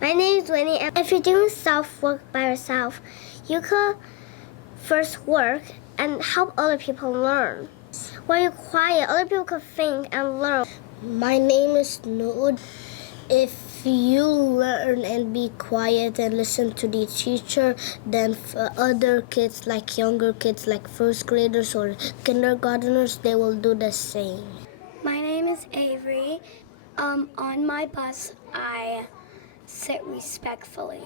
My name is Winnie, and if you're doing self-work by yourself, you could first work and help other people learn. When you're quiet, other people could think and learn. My name is Nood. If you learn and be quiet and listen to the teacher, then other kids, like younger kids, like first graders or kindergarteners, they will do the same. My name is Avery. On my bus, I sit respectfully.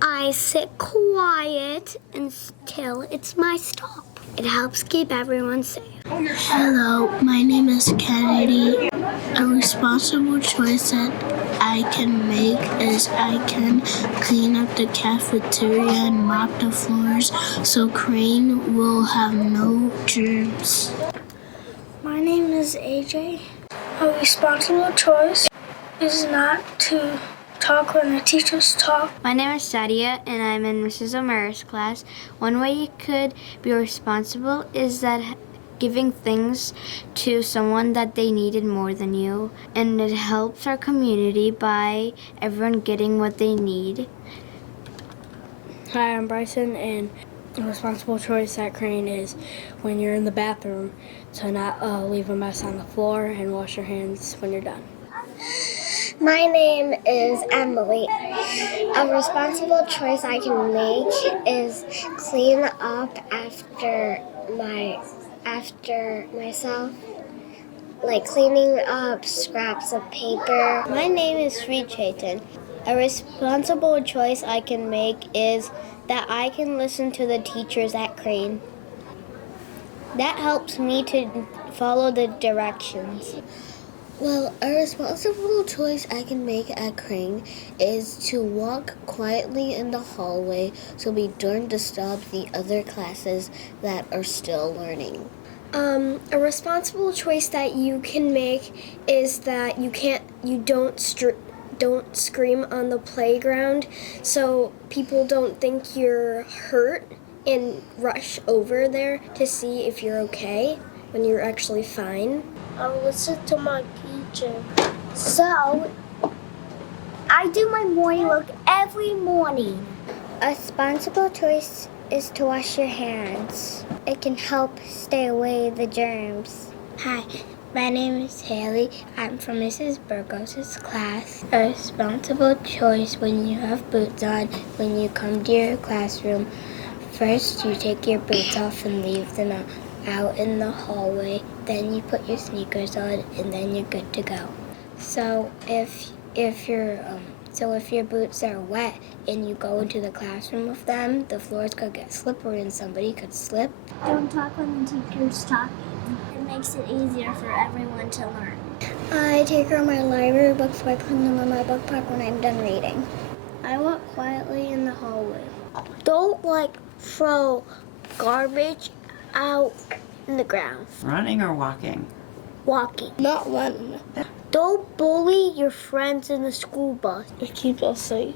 I sit quiet and still. It's my stop. It helps keep everyone safe. Hello, my name is Kennedy. A responsible choice that I can make is I can clean up the cafeteria and mop the floors so Crane will have no germs. My name is AJ. A responsible choice is not to talk when the teachers talk. My name is Sadia, and I'm in Mrs. O'Mara's class. One way you could be responsible is that giving things to someone that they needed more than you, and it helps our community by everyone getting what they need. Hi, I'm Bryson, and a responsible choice at Crane is when you're in the bathroom to not leave a mess on the floor and wash your hands when you're done. My name is Emily. A responsible choice I can make is clean up after myself, like cleaning up scraps of paper. My name is Sri Chaitan. A responsible choice I can make is that I can listen to the teachers at Crane. That helps me to follow the directions. Well, a responsible choice I can make at Crane is to walk quietly in the hallway so we don't disturb the other classes that are still learning. A responsible choice that you can make is that you don't scream on the playground so people don't think you're hurt and rush over there to see if you're okay when you're actually fine. I'll listen to my teacher. So, I do my morning walk every morning. A responsible choice is to wash your hands. It can help stay away the germs. Hi, my name is Haley. I'm from Mrs. Burgos' class. A responsible choice when you have boots on, when you come to your classroom, first you take your boots off and leave them out in the hallway. Then you put your sneakers on, and then you're good to go. So if your boots are wet and you go into the classroom with them, the floors could get slippery and somebody could slip. Don't talk when the teacher's talking. It makes it easier for everyone to learn. I take out my library books by putting them in my book bag when I'm done reading. I walk quietly in the hallway. Don't throw garbage out in the ground. Running or walking? Walking. Not running. Don't bully your friends in the school bus. It keeps us safe.